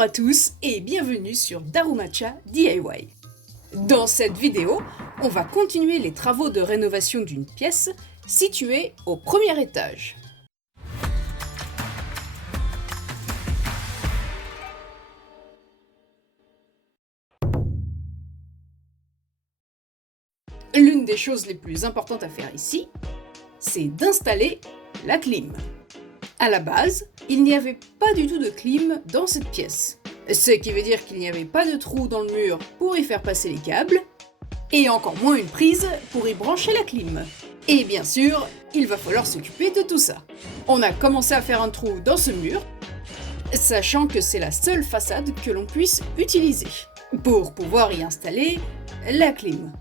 Bonjour à tous et bienvenue sur Darumacha DIY. Dans cette vidéo, on va continuer les travaux de rénovation d'une pièce située au premier étage. L'une des choses les plus importantes à faire ici, c'est d'installer la clim. À la base, il n'y avait pas du tout de clim dans cette pièce. Ce qui veut dire qu'il n'y avait pas de trou dans le mur pour y faire passer les câbles, et encore moins une prise pour y brancher la clim. Et bien sûr, il va falloir s'occuper de tout ça. On a commencé à faire un trou dans ce mur, sachant que c'est la seule façade que l'on puisse utiliser, pour pouvoir y installer la clim.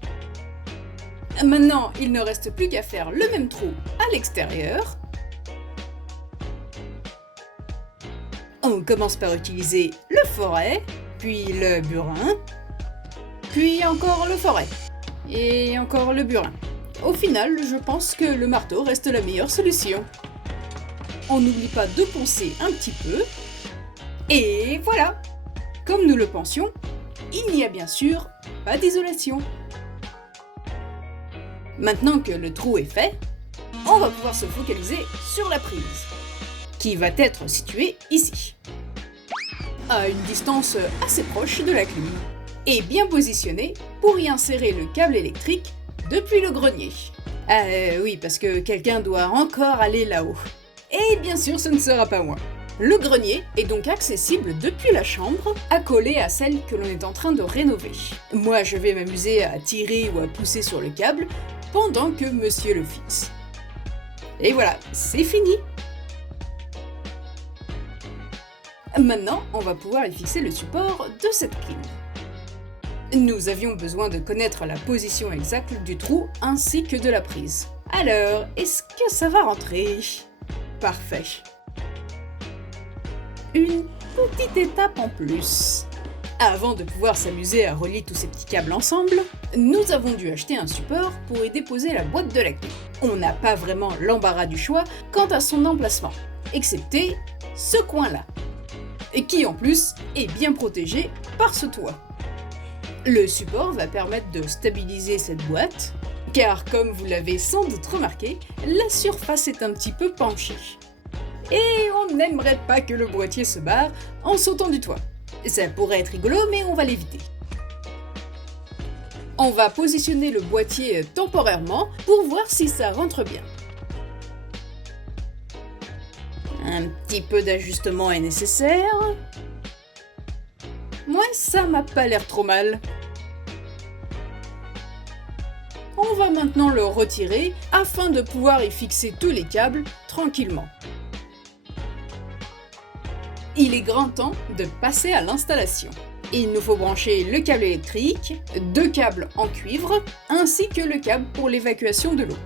Maintenant, il ne reste plus qu'à faire le même trou à l'extérieur. On commence par utiliser le forêt, puis le burin, puis encore le forêt, et encore le burin. Au final, je pense que le marteau reste la meilleure solution. On n'oublie pas de poncer un petit peu, et voilà. Comme nous le pensions, il n'y a bien sûr pas d'isolation. Maintenant que le trou est fait, on va pouvoir se focaliser sur la prise, qui va être située ici, à une distance assez proche de la clim, et bien positionnée pour y insérer le câble électrique depuis le grenier. Oui, parce que quelqu'un doit encore aller là-haut. Et bien sûr, ce ne sera pas moi. Le grenier est donc accessible depuis la chambre, accolée à celle que l'on est en train de rénover. Moi, je vais m'amuser à tirer ou à pousser sur le câble, pendant que monsieur le fixe. Et voilà, c'est fini! Maintenant, on va pouvoir y fixer le support de cette clim. Nous avions besoin de connaître la position exacte du trou ainsi que de la prise. Alors, est-ce que ça va rentrer? Parfait. Une petite étape en plus. Avant de pouvoir s'amuser à relier tous ces petits câbles ensemble, nous avons dû acheter un support pour y déposer la boîte de la clim. On n'a pas vraiment l'embarras du choix quant à son emplacement, excepté ce coin-là, et qui en plus est bien protégé par ce toit. Le support va permettre de stabiliser cette boîte, car comme vous l'avez sans doute remarqué, la surface est un petit peu penchée. Et on n'aimerait pas que le boîtier se barre en sautant du toit. Ça pourrait être rigolo, mais on va l'éviter. On va positionner le boîtier temporairement pour voir si ça rentre bien. Un petit peu d'ajustement est nécessaire. Moi, ça m'a pas l'air trop mal. On va maintenant le retirer afin de pouvoir y fixer tous les câbles tranquillement. Il est grand temps de passer à l'installation. Il nous faut brancher le câble électrique, 2 câbles en cuivre, ainsi que le câble pour l'évacuation de l'eau.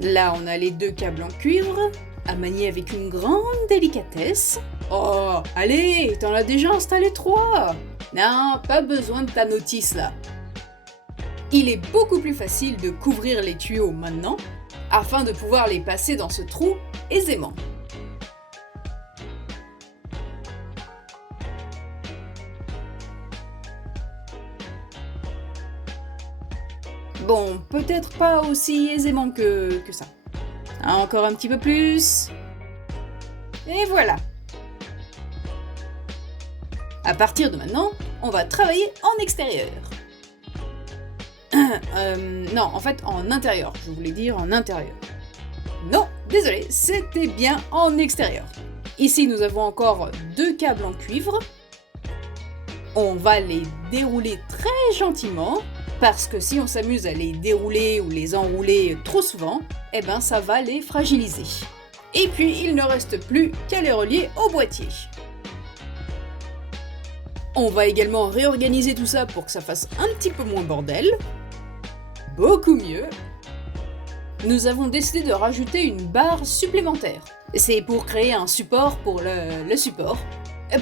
Là, on a les 2 câbles en cuivre, à manier avec une grande délicatesse. Oh, allez, t'en as déjà installé 3! Non, pas besoin de ta notice là. Il est beaucoup plus facile de couvrir les tuyaux maintenant, afin de pouvoir les passer dans ce trou aisément. Bon, peut-être pas aussi aisément que ça. Encore un petit peu plus. Et voilà. À partir de maintenant, on va travailler en extérieur. Non, en fait, en intérieur. Je voulais dire en intérieur. Non, désolé, c'était bien en extérieur. Ici, nous avons encore 2 câbles en cuivre. On va les dérouler très gentiment, parce que si on s'amuse à les dérouler ou les enrouler trop souvent, eh ben ça va les fragiliser. Et puis, il ne reste plus qu'à les relier au boîtier. On va également réorganiser tout ça pour que ça fasse un petit peu moins bordel. Beaucoup mieux. Nous avons décidé de rajouter une barre supplémentaire. C'est pour créer un support pour le support.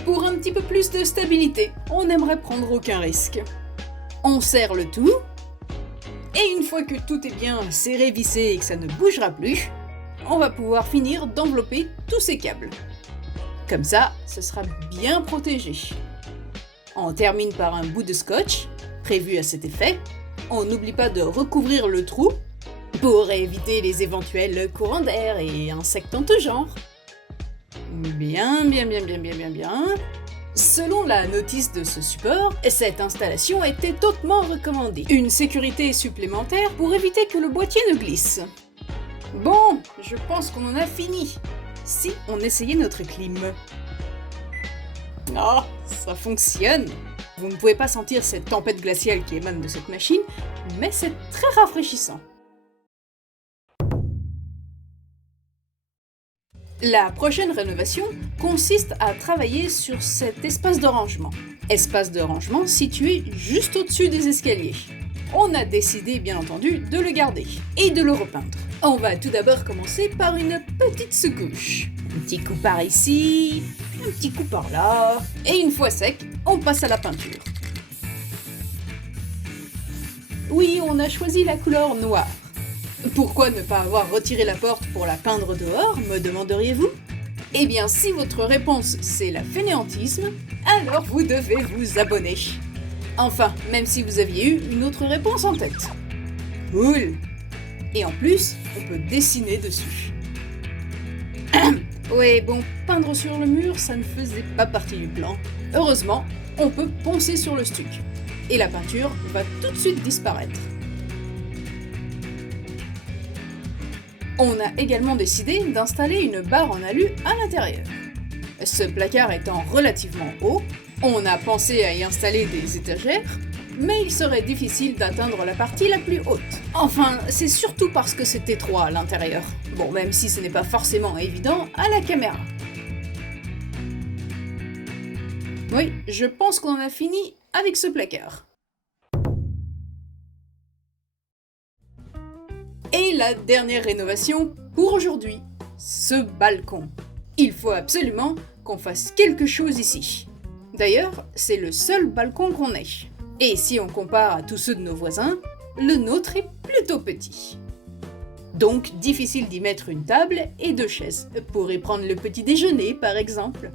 Pour un petit peu plus de stabilité. On n'aimerait prendre aucun risque. On serre le tout. Et une fois que tout est bien serré, vissé et que ça ne bougera plus, on va pouvoir finir d'envelopper tous ces câbles. Comme ça, ce sera bien protégé. On termine par un bout de scotch, prévu à cet effet. On n'oublie pas de recouvrir le trou pour éviter les éventuels courants d'air et insectes en tout genre. Bien. Selon la notice de ce support, cette installation était hautement recommandée. Une sécurité supplémentaire pour éviter que le boîtier ne glisse. Bon, je pense qu'on en a fini. Si on essayait notre clim. Oh, ça fonctionne! Vous ne pouvez pas sentir cette tempête glaciale qui émane de cette machine, mais c'est très rafraîchissant. La prochaine rénovation consiste à travailler sur cet espace de rangement. Espace de rangement situé juste au-dessus des escaliers. On a décidé, bien entendu, de le garder et de le repeindre. On va tout d'abord commencer par une petite sous-couche. Un petit coup par ici, un petit coup par là, et une fois sec, on passe à la peinture. Oui, on a choisi la couleur noire. Pourquoi ne pas avoir retiré la porte pour la peindre dehors, me demanderiez-vous? Eh bien, si votre réponse c'est la fainéantisme, alors vous devez vous abonner. Enfin, même si vous aviez eu une autre réponse en tête. Cool! Et en plus, on peut dessiner dessus. Ouais, bon, peindre sur le mur, ça ne faisait pas partie du plan. Heureusement, on peut poncer sur le stuc. Et la peinture va tout de suite disparaître. On a également décidé d'installer une barre en alu à l'intérieur. Ce placard étant relativement haut, on a pensé à y installer des étagères, mais il serait difficile d'atteindre la partie la plus haute. Enfin, c'est surtout parce que c'est étroit à l'intérieur. Bon, même si ce n'est pas forcément évident à la caméra. Oui, je pense qu'on en a fini avec ce placard. Et la dernière rénovation pour aujourd'hui, ce balcon. Il faut absolument qu'on fasse quelque chose ici. D'ailleurs, c'est le seul balcon qu'on ait. Et si on compare à tous ceux de nos voisins, le nôtre est plutôt petit. Donc difficile d'y mettre une table et 2 chaises, pour y prendre le petit déjeuner par exemple.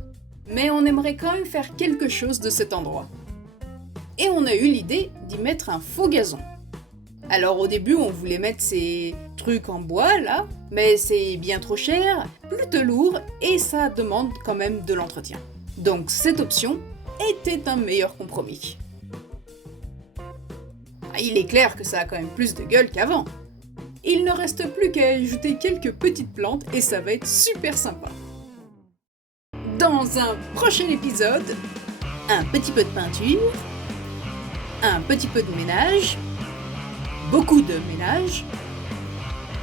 Mais on aimerait quand même faire quelque chose de cet endroit. Et on a eu l'idée d'y mettre un faux gazon. Alors au début on voulait mettre ces trucs en bois là, mais c'est bien trop cher, plutôt lourd et ça demande quand même de l'entretien. Donc cette option était un meilleur compromis. Il est clair que ça a quand même plus de gueule qu'avant. Il ne reste plus qu'à ajouter quelques petites plantes et ça va être super sympa. Dans un prochain épisode, un petit peu de peinture, un petit peu de ménage, beaucoup de ménage,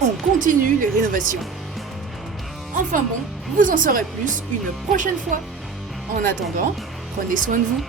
on continue les rénovations. Enfin bon, vous en saurez plus une prochaine fois. En attendant, prenez soin de vous.